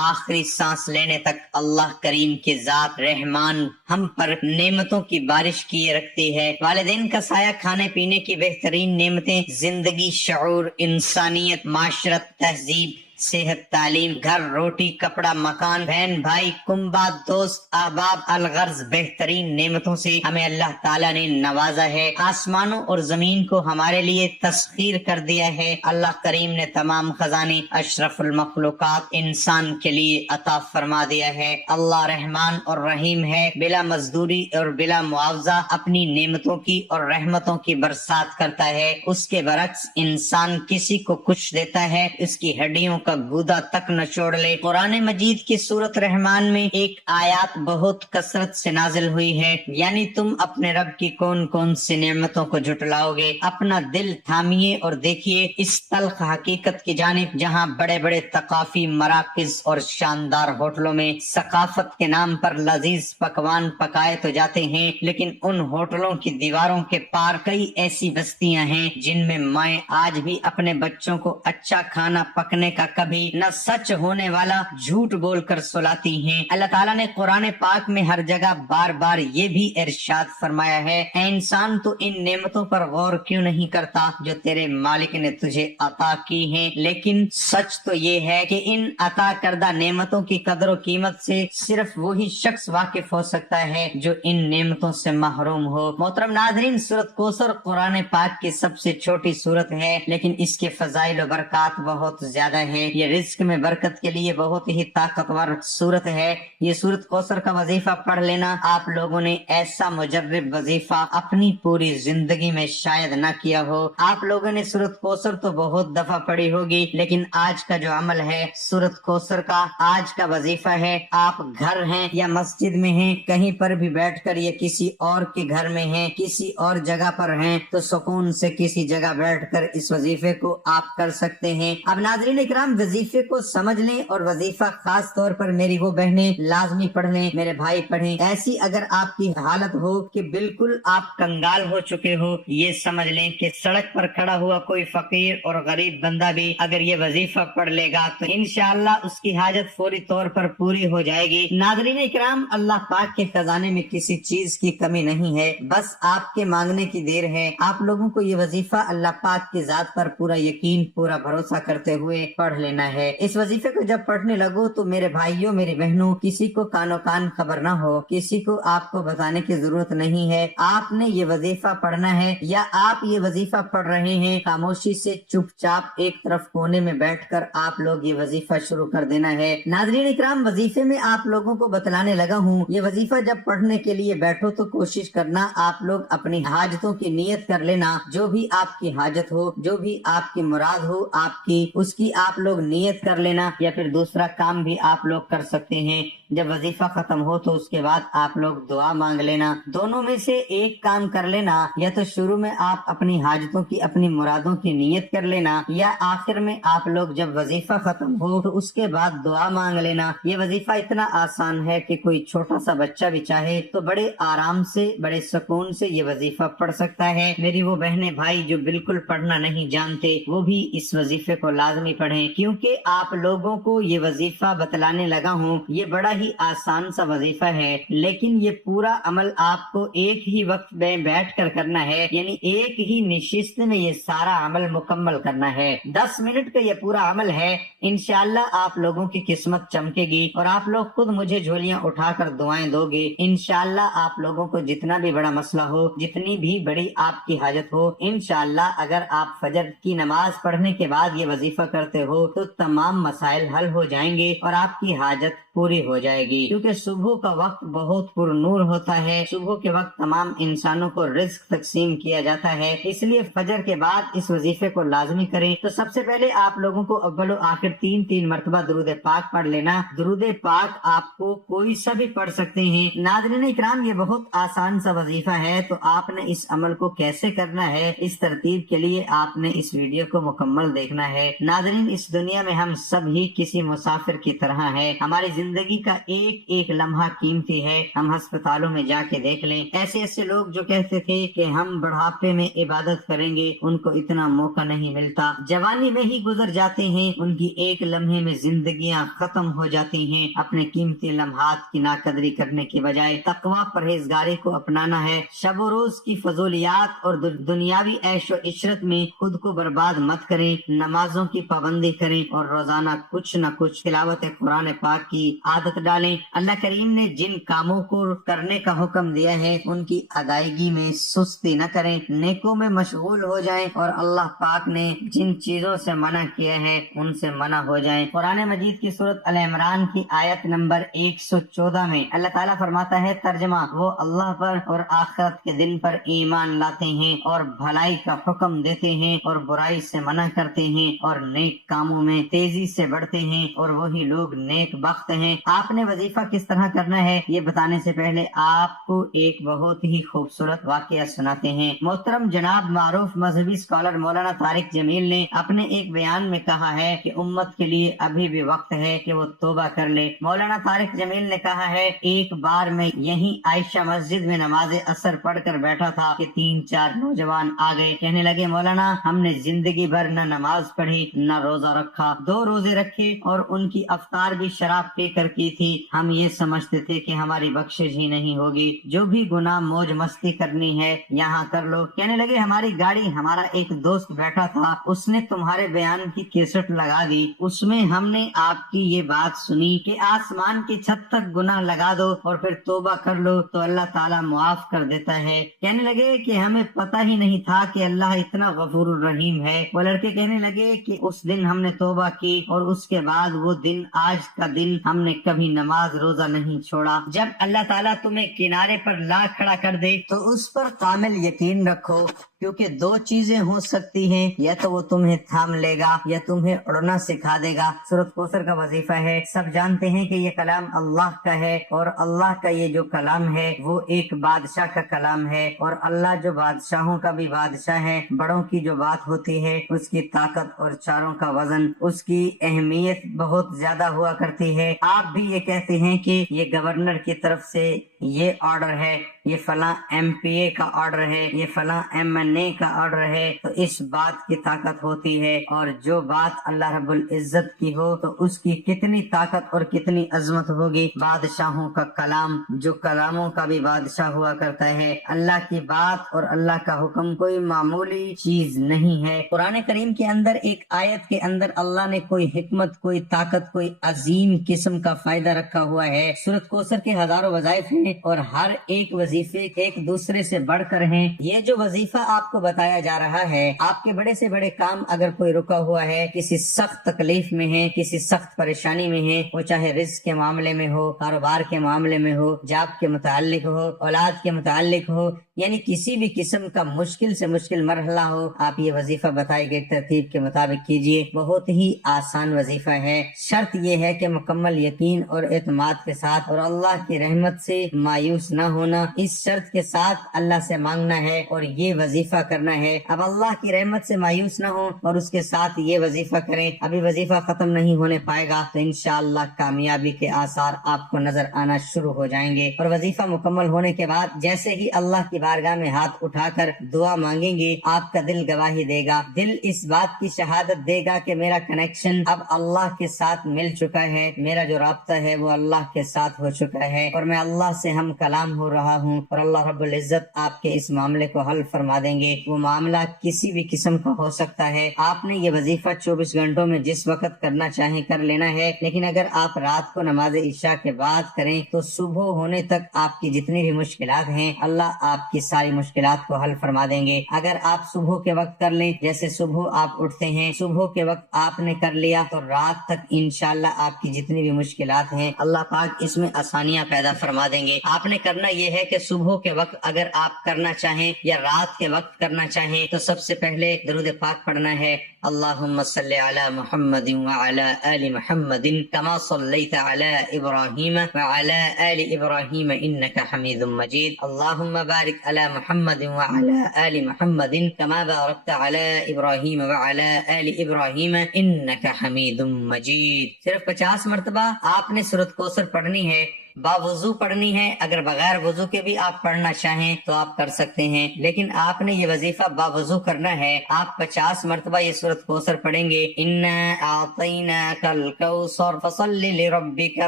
آخری سانس لینے تک اللہ کریم کے ذات رحمان ہم پر نعمتوں کی بارش کیے رکھتی ہے۔ والدین کا سایہ، کھانے پینے کی بہترین نعمتیں، زندگی، شعور، انسانیت، معاشرت، تہذیب، صحت، تعلیم، گھر، روٹی، کپڑا، مکان، بہن بھائی، کنبہ، دوست، احباب، الغرض بہترین نعمتوں سے ہمیں اللہ تعالیٰ نے نوازا ہے۔ آسمانوں اور زمین کو ہمارے لیے تسخیر کر دیا ہے۔ اللہ کریم نے تمام خزانے اشرف المخلوقات انسان کے لیے عطا فرما دیا ہے۔ اللہ رحمان اور رحیم ہے، بلا مزدوری اور بلا معاوضہ اپنی نعمتوں کی اور رحمتوں کی برسات کرتا ہے۔ اس کے برعکس انسان کسی کو کچھ دیتا ہے، اس کی ہڈیوں کا گودا تک نہ چھوڑ لے۔ قرآن مجید کی سورۃ رحمان میں ایک آیات بہت کثرت سے نازل ہوئی ہے، یعنی تم اپنے رب کی کون کون سی نعمتوں کو جھٹلاؤ گے۔ اپنا دل تھامیے اور دیکھیے اس تلخ حقیقت کی جانب، جہاں بڑے بڑے ثقافتی مراکز اور شاندار ہوٹلوں میں ثقافت کے نام پر لذیذ پکوان پکائے تو جاتے ہیں، لیکن ان ہوٹلوں کی دیواروں کے پار کئی ایسی بستیاں ہیں جن میں مائیں آج بھی اپنے بچوں کو اچھا کھانا پکنے کا کبھی نہ سچ ہونے والا جھوٹ بول کر سلاتی ہیں۔ اللہ تعالیٰ نے قرآن پاک میں ہر جگہ بار بار یہ بھی ارشاد فرمایا ہے، اے انسان تو ان نعمتوں پر غور کیوں نہیں کرتا جو تیرے مالک نے تجھے عطا کی ہیں؟ لیکن سچ تو یہ ہے کہ ان عطا کردہ نعمتوں کی قدر و قیمت سے صرف وہی شخص واقف ہو سکتا ہے جو ان نعمتوں سے محروم ہو۔ محترم ناظرین، سورۃ کوثر قرآن پاک کی سب سے چھوٹی سورت ہے، لیکن اس کے فضائل و برکات بہت زیادہ ہے۔ یہ رزق میں برکت کے لیے بہت ہی طاقتور صورت ہے۔ یہ سورۃ کوثر کا وظیفہ پڑھ لینا آپ لوگوں نے ایسا مجرب وظیفہ اپنی پوری زندگی میں شاید نہ کیا ہو۔ آپ لوگوں نے سورۃ کوثر تو بہت دفعہ پڑھی ہوگی، لیکن آج کا جو عمل ہے سورۃ کوثر کا، آج کا وظیفہ ہے، آپ گھر ہیں یا مسجد میں ہیں، کہیں پر بھی بیٹھ کر یا کسی اور کے گھر میں ہیں، کسی اور جگہ پر ہیں، تو سکون سے کسی جگہ بیٹھ کر اس وظیفے کو آپ کر سکتے ہیں۔ اب ناظرین اکرام، وظیفے کو سمجھ لیں، اور وظیفہ خاص طور پر میری وہ بہنیں لازمی پڑھ لیں، میرے بھائی پڑھیں۔ ایسی اگر آپ کی حالت ہو کہ بالکل آپ کنگال ہو چکے ہو، یہ سمجھ لیں کہ سڑک پر کھڑا ہوا کوئی فقیر اور غریب بندہ بھی اگر یہ وظیفہ پڑھ لے گا تو انشاءاللہ اس کی حاجت فوری طور پر پوری ہو جائے گی۔ ناظرین اکرام، اللہ پاک کے خزانے میں کسی چیز کی کمی نہیں ہے، بس آپ کے مانگنے کی دیر ہے۔ آپ لوگوں کو یہ وظیفہ اللہ پاک کی ذات پر پورا یقین، پورا بھروسہ کرتے ہوئے پڑھ لینا ہے۔ اس وظیفے کو جب پڑھنے لگو تو میرے بھائیوں، میری بہنوں، کسی کو کانو کان خبر نہ ہو، کسی کو آپ کو بتانے کی ضرورت نہیں ہے۔ آپ نے یہ وظیفہ پڑھنا ہے، یا آپ یہ وظیفہ پڑھ رہے ہیں، خاموشی سے چپ چاپ ایک طرف کونے میں بیٹھ کر آپ لوگ یہ وظیفہ شروع کر دینا ہے۔ ناظرین اکرام، وظیفے میں آپ لوگوں کو بتلانے لگا ہوں، یہ وظیفہ جب پڑھنے کے لیے بیٹھو تو کوشش کرنا آپ لوگ اپنی حاجتوں کی نیت کر لینا۔ جو بھی آپ کی حاجت ہو، جو بھی آپ کی مراد ہو آپ کی، اس کی آپ لوگ نیت کر لینا، یا پھر دوسرا کام بھی آپ لوگ کر سکتے ہیں۔ جب وظیفہ ختم ہو تو اس کے بعد آپ لوگ دعا مانگ لینا۔ دونوں میں سے ایک کام کر لینا، یا تو شروع میں آپ اپنی حاجتوں کی، اپنی مرادوں کی نیت کر لینا، یا آخر میں آپ لوگ جب وظیفہ ختم ہو تو اس کے بعد دعا مانگ لینا۔ یہ وظیفہ اتنا آسان ہے کہ کوئی چھوٹا سا بچہ بھی چاہے تو بڑے آرام سے، بڑے سکون سے یہ وظیفہ پڑھ سکتا ہے۔ میری وہ بہنیں بھائی جو بالکل پڑھنا نہیں جانتے، وہ بھی اس وظیفے کو لازمی پڑھیں، کیونکہ آپ لوگوں کو یہ وظیفہ بتلانے لگا ہوں۔ یہ بڑا ہی آسان سا وظیفہ ہے، لیکن یہ پورا عمل آپ کو ایک ہی وقت میں بیٹھ کر کرنا ہے، یعنی ایک ہی نشست میں یہ سارا عمل مکمل کرنا ہے۔ 10 منٹ کا یہ پورا عمل ہے۔ انشاءاللہ آپ لوگوں کی قسمت چمکے گی اور آپ لوگ خود مجھے جھولیاں اٹھا کر دعائیں دو گے۔ انشاءاللہ آپ لوگوں کو جتنا بھی بڑا مسئلہ ہو، جتنی بھی بڑی آپ کی حاجت ہو، انشاءاللہ اگر آپ فجر کی نماز پڑھنے کے بعد یہ وظیفہ کرتے ہو تو تمام مسائل حل ہو جائیں گے اور آپ کی حاجت پوری ہو جائے گی۔ کیونکہ صبح کا وقت بہت پر نور ہوتا ہے، صبح کے وقت تمام انسانوں کو رزق تقسیم کیا جاتا ہے، اس لیے فجر کے بعد اس وظیفے کو لازمی کریں۔ تو سب سے پہلے آپ لوگوں کو اول و آخر 3 مرتبہ درود پاک پڑھ لینا۔ درود پاک آپ کو کوئی سا بھی پڑھ سکتے ہیں۔ ناظرین اکرام، یہ بہت آسان سا وظیفہ ہے، تو آپ نے اس عمل کو کیسے کرنا ہے، اس ترتیب کے لیے آپ نے اس ویڈیو کو مکمل دیکھنا ہے۔ ناظرین، اس دنیا میں ہم سب ہی کسی مسافر کی طرح ہیں، ہماری زندگی کا ایک ایک لمحہ قیمتی ہے۔ ہم ہسپتالوں میں جا کے دیکھ لیں، ایسے ایسے لوگ جو کہتے تھے کہ ہم بڑھاپے میں عبادت کریں گے، ان کو اتنا موقع نہیں ملتا، جوانی میں ہی گزر جاتے ہیں، ان کی ایک لمحے میں زندگیاں ختم ہو جاتی ہیں۔ اپنے قیمتی لمحات کی ناقدری کرنے کے بجائے تقویٰ پرہیزگاری کو اپنانا ہے۔ شب و روز کی فضولیات اور دنیاوی عیش و عشرت میں خود کو برباد مت کریں، نمازوں کی پابندی کریں اور روزانہ کچھ نہ کچھ تلاوت قرآن پاک کی عادت ڈالیں۔ اللہ کریم نے جن کاموں کو کرنے کا حکم دیا ہے ان کی ادائیگی میں سستی نہ کریں، نیکوں میں مشغول ہو جائیں، اور اللہ پاک نے جن چیزوں سے منع کیا ہے ان سے منع ہو جائیں۔ قرآن مجید کی سورۃ ال عمران کی آیت نمبر 114 میں اللہ تعالیٰ فرماتا ہے، ترجمہ: وہ اللہ پر اور آخرت کے دن پر ایمان لاتے ہیں اور بھلائی کا حکم دیتے ہیں اور برائی سے منع کرتے ہیں اور نیک کاموں میں تیزی سے بڑھتے ہیں، اور وہی لوگ نیک بخت ہیں۔ آپ نے وظیفہ کس طرح کرنا ہے یہ بتانے سے پہلے آپ کو ایک بہت ہی خوبصورت واقعہ سناتے ہیں۔ محترم جناب معروف مذہبی اسکالر مولانا طارق جمیل نے اپنے ایک بیان میں کہا ہے کہ امت کے لیے ابھی بھی وقت ہے کہ وہ توبہ کر لے۔ مولانا طارق جمیل نے کہا ہے، ایک بار میں یہیں عائشہ مسجد میں نماز اثر پڑھ کر بیٹھا تھا کہ 3-4 نوجوان آ گئے، کہنے لگے، مولانا ہم نے زندگی بھر نہ نماز پڑھی نہ روزہ رکھا، 2 روزے رکھے اور ان کی افطار بھی شراب پی کر کی تھی، ہم یہ سمجھتے تھے کہ ہماری بخشش ہی نہیں ہوگی، جو بھی گناہ موج مستی کرنی ہے یہاں کر لو۔ کہنے لگے، ہماری گاڑی ہمارا ایک دوست بیٹھا تھا، اس نے تمہارے بیان کی کیسٹ لگا دی، اس میں ہم نے آپ کی یہ بات سنی کہ آسمان کی چھت تک گناہ لگا دو اور پھر توبہ کر لو تو اللہ تعالیٰ معاف کر دیتا ہے۔ کہنے لگے کہ ہمیں پتہ ہی نہیں تھا کہ اللہ اتنا غفور الرحیم ہے۔ وہ لڑکے کہنے لگے کہ اس دن ہم نے توبہ کی اور اس کے بعد وہ دن آج کا دن ہم نے کبھی نماز روزہ نہیں چھوڑا۔ جب اللہ تعالیٰ تمہیں کنارے پر لا کھڑا کر دے تو اس پر کامل یقین رکھو، کیونکہ 2 چیزیں ہو سکتی ہیں، یا تو وہ تمہیں تھام لے گا یا تمہیں اڑنا سکھا دے گا۔ سورۃ کوثر کا وظیفہ ہے، سب جانتے ہیں کہ یہ کلام اللہ کا ہے، اور اللہ کا یہ جو کلام ہے وہ ایک بادشاہ کا کلام ہے، اور اللہ جو بادشاہوں کا بھی بادشاہ ہے، بڑوں کی جو بات ہوتی ہے اس کی طاقت اور چاروں کا وزن، اس کی اہمیت بہت زیادہ ہوا کرتی ہے۔ آپ بھی یہ کہتے ہیں کہ یہ گورنر کی طرف سے یہ آرڈر ہے، یہ فلاں MP کا آرڈر ہے، یہ فلاں MNA کا آرڈر ہے، تو اس بات کی طاقت ہوتی ہے، اور جو بات اللہ رب العزت کی ہو تو اس کی کتنی طاقت اور کتنی عظمت ہوگی۔ بادشاہوں کا کلام جو کلاموں کا بھی بادشاہ ہوا کرتا ہے، اللہ کی بات اور اللہ کا حکم کوئی معمولی چیز نہیں ہے۔ قرآن کریم کے اندر ایک آیت کے اندر اللہ نے کوئی حکمت، کوئی طاقت، کوئی عظیم قسم کا فائدہ رکھا ہوا ہے۔ سورۃ کوثر کے ہزاروں وظائف ہیں اور ہر ایک وظیفے ایک دوسرے سے بڑھ کر ہیں۔ یہ جو وظیفہ آپ کو بتایا جا رہا ہے، آپ کے بڑے سے بڑے کام اگر کوئی رکا ہوا ہے، کسی سخت تکلیف میں ہے، کسی سخت پریشانی میں ہے، وہ چاہے رزق کے معاملے میں ہو، کاروبار کے معاملے میں ہو، جاب کے متعلق ہو، اولاد کے متعلق ہو، یعنی کسی بھی قسم کا مشکل سے مشکل مرحلہ ہو، آپ یہ وظیفہ بتائی گئی ترتیب کے مطابق کیجئے۔ بہت ہی آسان وظیفہ ہے، شرط یہ ہے کہ مکمل یقین اور اعتماد کے ساتھ اور اللہ کی رحمت سے مایوس نہ ہونا، اس شرط کے ساتھ اللہ سے مانگنا ہے اور یہ وظیفہ کرنا ہے۔ اب اللہ کی رحمت سے مایوس نہ ہو اور اس کے ساتھ یہ وظیفہ کریں، ابھی وظیفہ ختم نہیں ہونے پائے گا تو انشاءاللہ کامیابی کے آثار آپ کو نظر آنا شروع ہو جائیں گے، اور وظیفہ مکمل ہونے کے بعد جیسے ہی اللہ کی بارگاہ میں ہاتھ اٹھا کر دعا مانگیں گے، آپ کا دل گواہی دے گا، دل اس بات کی شہادت دے گا کہ میرا کنیکشن اب اللہ کے ساتھ مل چکا ہے، میرا جو رابطہ ہے وہ اللہ کے ساتھ ہو چکا ہے، اور میں اللہ سے ہم کلام ہو رہا ہوں، اور اللہ رب العزت آپ کے اس معاملے کو حل فرما دیں گے۔ وہ معاملہ کسی بھی قسم کا ہو سکتا ہے، آپ نے یہ وظیفہ 24 گھنٹوں میں جس وقت کرنا چاہیں کر لینا ہے، لیکن اگر آپ رات کو نماز عشاء کے بعد کریں تو صبح ہونے تک آپ کی جتنی بھی مشکلات ہیں اللہ آپ کی ساری مشکلات کو حل فرما دیں گے۔ اگر آپ صبح کے وقت کر لیں، جیسے صبح آپ اٹھتے ہیں، صبح کے وقت آپ نے کر لیا تو رات تک انشاءاللہ آپ کی جتنی بھی مشکلات ہیں اللہ پاک اس میں آسانیاں پیدا فرما دیں گے۔ گے. آپ نے کرنا یہ ہے کہ صبح کے وقت اگر آپ کرنا چاہیں یا رات کے وقت کرنا چاہیں تو سب سے پہلے درود پاک پڑھنا ہے. اللہم صلی علی محمد وعلی آل محمد کما صلیت علی ابراہیم وعلی آل ابراہیم انک حمید مجید. اللہم بارک علی محمد وعلی آل محمد کما بارکت علی ابراہیم وعلی آل ابراہیم انک حمید مجید. صرف 50 مرتبہ آپ نے سورۃ کوثر پڑھنی ہے. باوضو پڑھنی ہے. اگر بغیر وضو کے بھی آپ پڑھنا چاہیں تو آپ کر سکتے ہیں، لیکن آپ نے یہ وظیفہ باوضو کرنا ہے. آپ 50 مرتبہ یہ سورۃ کوثر پڑھیں گے. انا اعطیناک الکوثر فصل لربک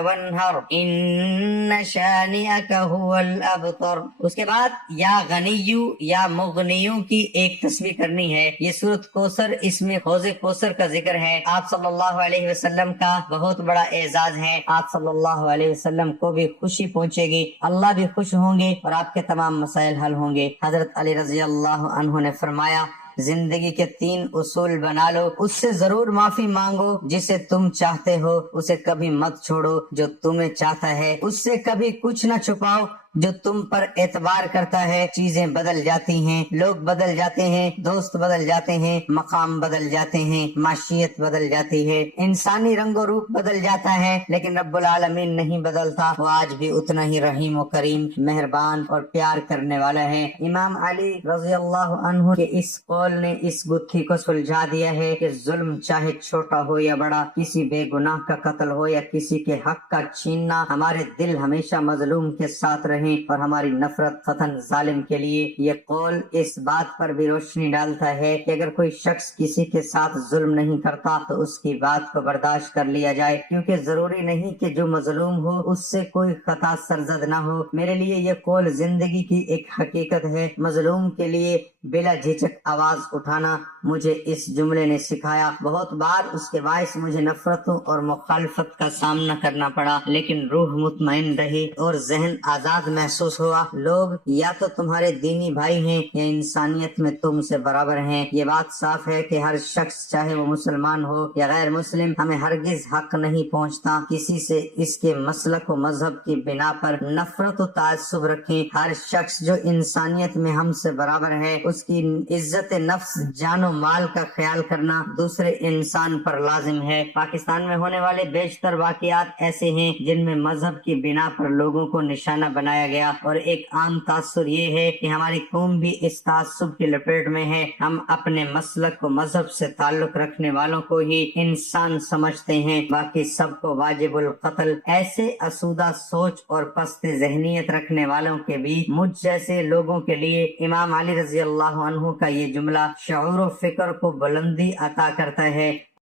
وانحر ان شانئک هو الابتر. اس کے بعد یا غنیو یا مغنیو کی ایک تسبیح کرنی ہے. یہ سورۃ کوثر، اس میں حوض کوثر کا ذکر ہے. آپ صلی اللہ علیہ وسلم کا بہت بڑا اعزاز ہے. آپ صلی اللہ علیہ وسلم کو بھی خوشی پہنچے گی، اللہ بھی خوش ہوں گے اور آپ کے تمام مسائل حل ہوں گے. حضرت علی رضی اللہ عنہ نے فرمایا، زندگی کے 3 اصول بنا لو. اس سے ضرور معافی مانگو جسے تم چاہتے ہو، اسے کبھی مت چھوڑو جو تمہیں چاہتا ہے، اس سے کبھی کچھ نہ چھپاؤ جو تم پر اعتبار کرتا ہے. چیزیں بدل جاتی ہیں، لوگ بدل جاتے ہیں، دوست بدل جاتے ہیں، مقام بدل جاتے ہیں، معیشت بدل جاتی ہے، انسانی رنگ و روپ بدل جاتا ہے، لیکن رب العالمین نہیں بدلتا. وہ آج بھی اتنا ہی رحیم و کریم، مہربان اور پیار کرنے والا ہے. امام علی رضی اللہ عنہ کے اس قول نے اس گتھی کو سلجھا دیا ہے کہ ظلم چاہے چھوٹا ہو یا بڑا، کسی بے گناہ کا قتل ہو یا کسی کے حق کا چھیننا، ہمارے دل ہمیشہ مظلوم کے ساتھ رہیں اور ہماری نفرت ختم ظالم کے لیے. یہ قول اس بات پر بھی روشنی ڈالتا ہے کہ اگر کوئی شخص کسی کے ساتھ ظلم نہیں کرتا تو اس کی بات کو برداشت کر لیا جائے، کیونکہ ضروری نہیں کہ جو مظلوم ہو اس سے کوئی خطا سرزد نہ ہو. میرے لیے یہ قول زندگی کی ایک حقیقت ہے. مظلوم کے لیے بلا جھجک آواز اٹھانا مجھے اس جملے نے سکھایا. بہت بار اس کے باعث مجھے نفرتوں اور مخالفت کا سامنا کرنا پڑا، لیکن روح مطمئن رہی اور ذہن آزاد محسوس ہوا. لوگ یا تو تمہارے دینی بھائی ہیں یا انسانیت میں تم سے برابر ہیں. یہ بات صاف ہے کہ ہر شخص چاہے وہ مسلمان ہو یا غیر مسلم، ہمیں ہرگز حق نہیں پہنچتا کسی سے اس کے مسلک و مذہب کی بنا پر نفرت و تعصب رکھیں. ہر شخص جو انسانیت میں ہم سے برابر ہے، اس کی عزت نفس، جان و مال کا خیال کرنا دوسرے انسان پر لازم ہے. پاکستان میں ہونے والے بیشتر واقعات ایسے ہیں جن میں مذہب کی بنا پر لوگوں کو نشانہ بنایا گیا، اور ایک عام تاثر یہ ہے کہ ہماری قوم بھی اس تعصب کی لپیٹ میں ہے. ہم اپنے مسلک و مذہب سے تعلق رکھنے والوں کو ہی انسان سمجھتے ہیں، باقی سب کو واجب القتل. ایسے اسودہ سوچ اور پست ذہنیت رکھنے والوں کے بھی مجھ جیسے لوگوں کے لیے امام علی رضی اللہ عنہ کا یہ جملہ شعور و فکر کو بلندی عطا کرتا ہے.